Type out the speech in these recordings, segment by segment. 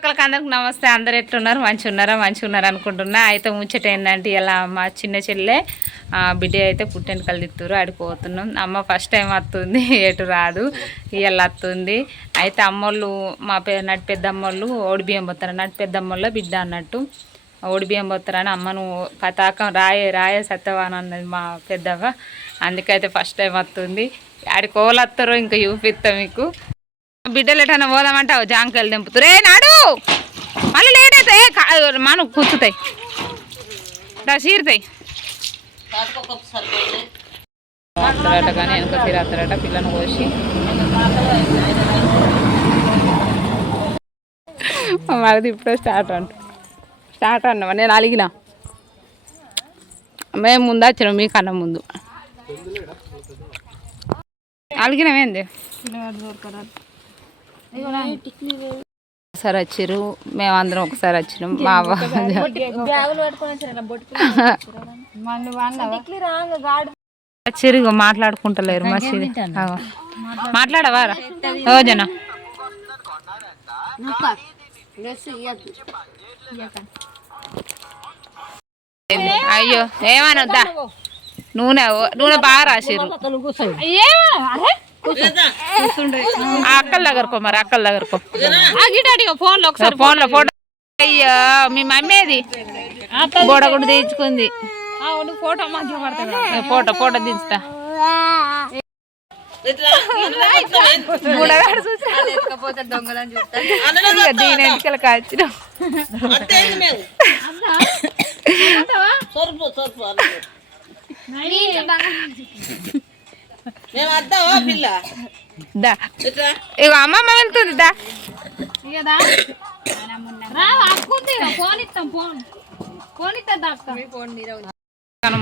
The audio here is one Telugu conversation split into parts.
అందరికి నమస్తే. అందరు ఎట్లున్నారు? మంచిగా ఉన్నారా అనుకుంటున్నా. అయితే ముచ్చట ఏంటంటే ఇలా మా చిన్న చెల్లె బిడ్డ అయితే పుట్టెంటుకలు తిత్తురు ఆడిపోతున్నాం. అమ్మ ఫస్ట్ టైం వస్తుంది, ఎటు రాదు, ఇవాళ వస్తుంది. అయితే అమ్మోళ్ళు మా నటి పెద్దమ్మోళ్ళు ఓడిబియ్యం పోతారు. నటి పెద్దమ్మోళ్ళ బిడ్డ అన్నట్టు ఓడిబియ్యం పోతారని అమ్మను పతాకం రాయ సత్యవాన్ అన్నది మా పెద్దవ్వ. అందుకైతే ఫస్ట్ టైం వస్తుంది. ఆడికి ఓళ్ళు వస్తారో ఇంకా చూపిస్తాం మీకు. బిడ్డలు ఎటన్నా పోదామంటావు జాంకాయలు దింపుతారు. నాడు మళ్ళీ లేట్ అవుతాయి, మనం కూర్చుతాయి, సీరుతాయి. వస్తారట కానీ వెనక తీరస్తారట పిల్లను కోసి. మరిది ఇప్పుడే స్టార్ట్ అన్నావా? నేను అలిగిన మేము ముందు వచ్చినాం మీకన్నా ముందు. అలిగినమేంది ఒకసారి వచ్చిర్రు, మేమందరం ఒకసారి వచ్చినాం. మా వచ్చిర్రు మాట్లాడుకుంటలేరు. మసీదు మాట్లాడవారా రోజన? అయ్యో ఏమనొద్దా, నూనె బాగా రాసిర్రు. అక్కల దగ్గరకో, మరి అక్కల దగ్గరకో ఫోన్లో ఒకసారి ఫోన్లో ఫోటో. అయ్యో మీ మమ్మీది బోడగుడ్డు తీయించుకుంది. ఫోటో దించుతా. దీని ఎన్నికలు కాచిన ఇగో అమ్మమ్మ వెళ్తుంది. దా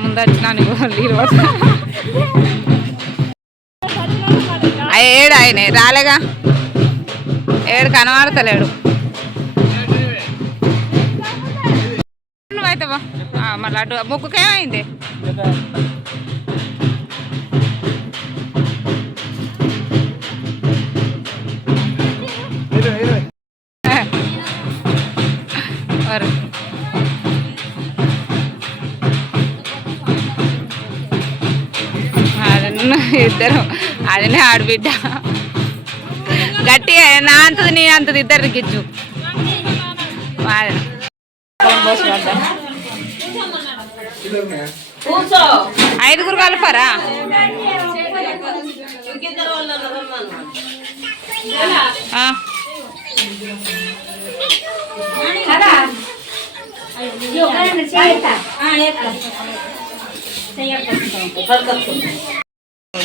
ముందు వచ్చినా ఏడు ఆయన రాలేగా, ఏడు కనబడతలేడు. నువ్వైతే మళ్ళీ అటు ముక్కుకేమైంది? ఇద్దరు అదనే ఆడబిడ్డ గట్టిగా నా అంతది నీ అంతది ఇద్దరికి ఇచ్చు. ఐదుగురు కలపరా?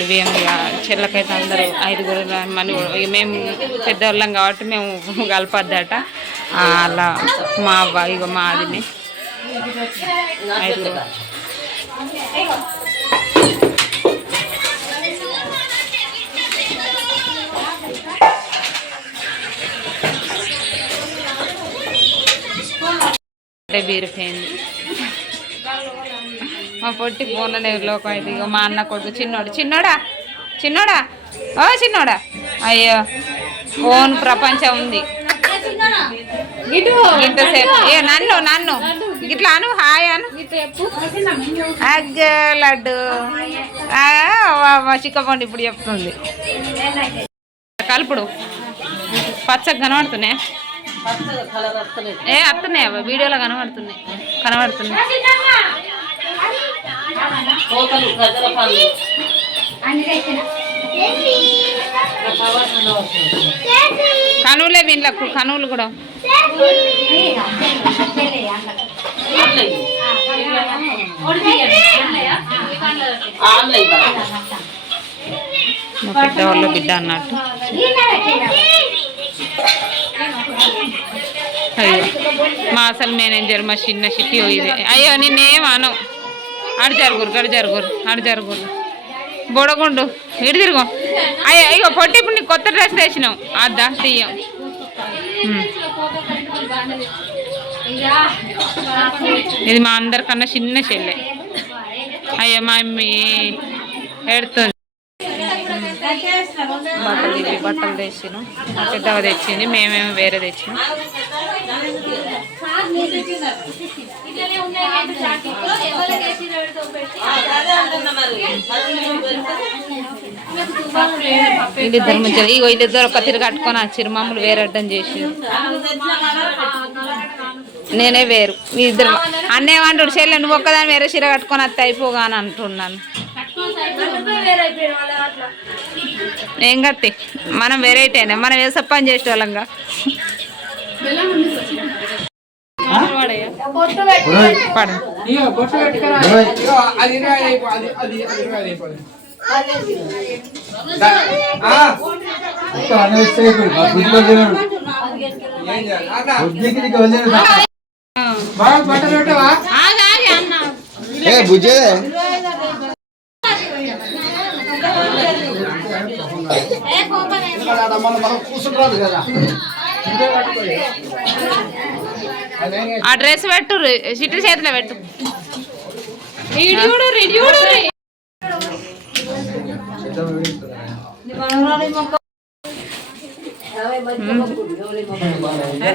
బియ్యం చెల్లకైతే అందరూ ఐదుగురు మళ్ళీ మేము పెద్దవాళ్ళం కాబట్టి మేము కలపద్దట. అలా మా అవ్వ ఇగో మా అదిని ఐదుగురు. బీరిపోయింది మా పొట్టి ఫోన్లోనే లోకం అయితే. ఇక మా అన్న కొడుకు చిన్నోడా ఓ చిన్నోడా, అయ్యో ఫోన్ ప్రపంచం ఉంది. ఇంతసేపు నన్ను ఇట్లా అను, హాయ్ అను. అగ్గ లడ్డు చిక్కపండు ఇప్పుడు చెప్తుంది. కలుపుడు పచ్చగా కనబడుతున్నాయి. వస్తున్నాయి వీడియోలో కనబడుతున్నాయి. కనువులే వీళ్ళకు, కనువులు కూడా పెద్దవాళ్ళ బిడ్డ అన్నట్టు. అయ్యో మా అసలు మేనేజర్ మా చిన్న సిటీ ఇది. అయ్యో నిన్నేమను, అడు జరుగురు బొడగుండు ఇటు తిరుగు. అయ్యో ఇగో పొట్టి ఇప్పుడు నీకు కొత్త డ్రెస్ తెచ్చినావు, అద్దా తీయం. ఇది మా అందరికన్నా చిన్న చెల్లె. అయ్యో మా మమ్మీ ఏడుతుంది. బట్టలు బట్టలు తెచ్చినాం. పెద్దగా తెచ్చింది, మేమేమో వేరే తెచ్చినాం. వీళ్ళిద్దరు మంచిగా ఇగో వీళ్ళిద్దరు ఒక తిరిగి కట్టుకొని వచ్చారు. మమ్మల్ని వేరే అడ్డం చేసారు. నేనే వేరు. మీ ఇద్దరు అన్నేమంటాడు, చెల్లె నువ్వు ఒక్కదాన్ని వేరే చీర కట్టుకొని వస్తే అయిపోగా అని అంటున్నాను. ఏం కత్తి మనం వెరైటీనే, మనం వేసే పని చేసేవాళ్ళంగా. ఆ డ్రెస్ పెట్టు, సిటీ చేతిలో పెట్టు.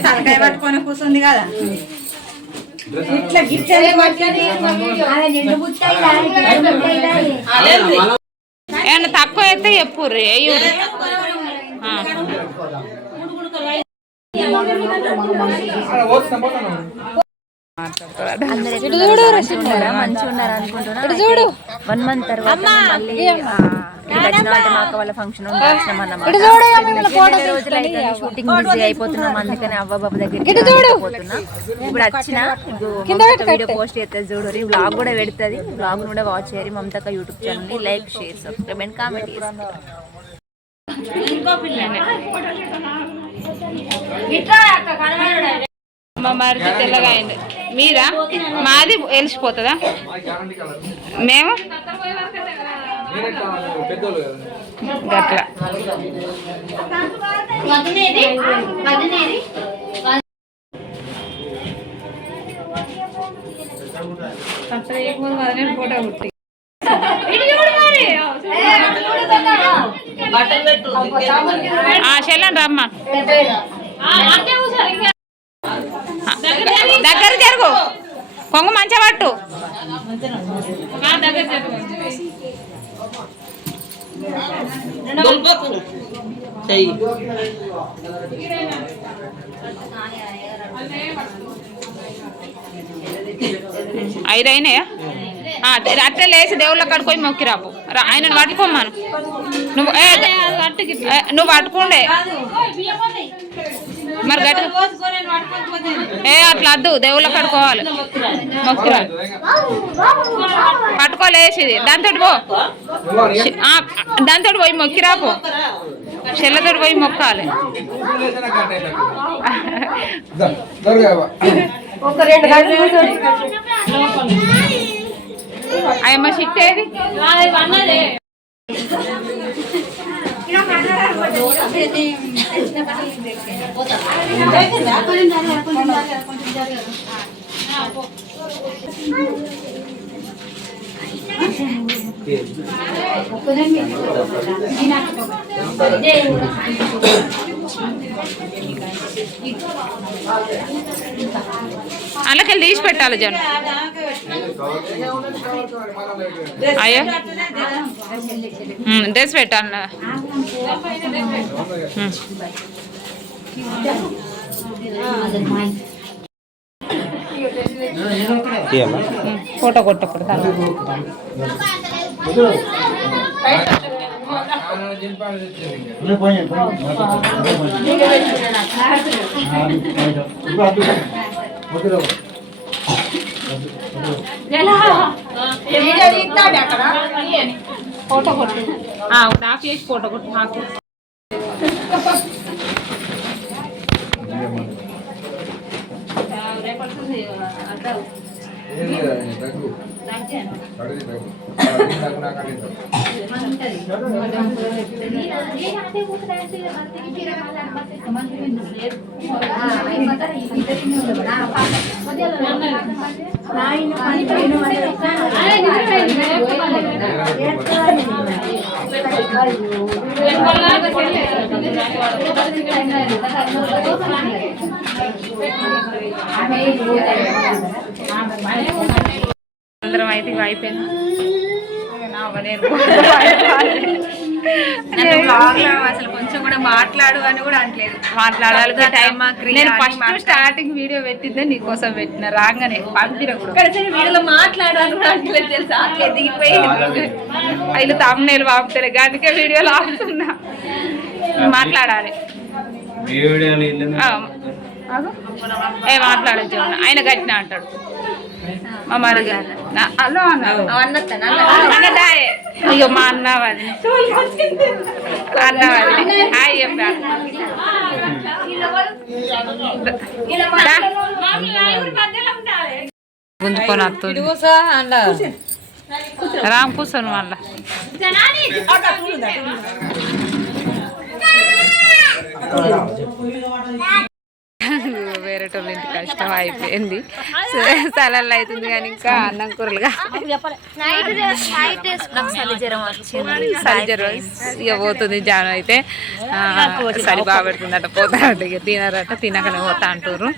తలకాయ పట్టుకొని కూర్చుంది కదా, ఇట్లా ఏమన్నా తక్కువ అయితే చెప్పు రే. మంచిగా అనుకుంటున్నా. 1 month తర్వాత మళ్ళీ మా అక్క వాళ్ళ ఫంక్షన్ షూటింగ్ బిజీ అయిపోతున్నాం. అందుకని అవ్వబాబు దగ్గర పోతున్నా. ఇప్పుడు వచ్చిన వీడియో పోస్ట్ చేస్తుంది చూడు, బ్లాగ్ కూడా పెడుతుంది. బ్లాగ్ కూడా వాచ్ చేయాలి. మమతక్క YouTube channel like share subscribe and comment చేస్తారు. మా మరిది తెల్లగా అయింది. మీరా? మాది వెలిసిపోతుందా? మేము గట్లా ఫోటో కుట్టి చెల్లండి రమ్మ దగ్గర జరుగు. కొంగు మంచిగా పట్టు. ఐదు అయినాయా? అట్లా లేచి దేవుళ్ళ కాడికి పోయి మొక్కిరాపు. ఆయనను పట్టుకోమ్మను. నువ్వు పట్టుకుండే మరి గట్టి అట్లా వద్దు. దేవుళ్ళ కడుకోవాలి. మొక్కిరా పట్టుకోలేసిది. దాంతో పో, దాంతో పోయి మొక్కిరాపో. చెల్లెతో పోయి మొక్కాలి. అయ్యమ్మ చిట్టేది అలాకెళ్ళి తీసి పెట్టాలి జనం. అయ్యో డ్రెస్ పెట్టాలి. ఫోటో కొట్టప్పుడు ఫోటో కొట్టు. ఆఫ్ చేసి ఫోటో కొట్టు. నాకు అందరం అయితే ఇవి అయిపోయింది. అసలు కొంచెం కూడా మాట్లాడు అని కూడా అంటలేదు. మాట్లాడాలి టైం. నేను ఫస్ట్ స్టార్టింగ్ వీడియో పెట్టిందే నీకోసం పెట్టిన రాగానే పంపిన వీడియోలో మాట్లాడు అని కూడా అంటలేదు తెలుసా, అట్లే దిగిపోయింది. వీళ్ళు తమ్ముళ్ళు పంపుతారు అందుకే వీడియోలో ఆపుతున్నా. మాట్లాడాలి ఏ మాట్లాడచ్చు ఆయన గట్టిన అంటాడు మా మరిగా హలో అన్నదాయే అయ్యో మా అన్నవాది అన్నవాది హాయ్ చెప్పా గుంజుకొని వస్తుంది రామ్ కూర్చొని మళ్ళా వేరేటోళ్ళ ఇంటి కష్టం అయిపోయింది. సలల్లో అవుతుంది కానీ ఇంకా అన్నం కూరలుగా చలి జ్వరం ఇక పోతుంది. జానం అయితే చలి బాగా పెడుతుందట, పోతారట ఇక తినరట, తినకనే పోతా అంటారు.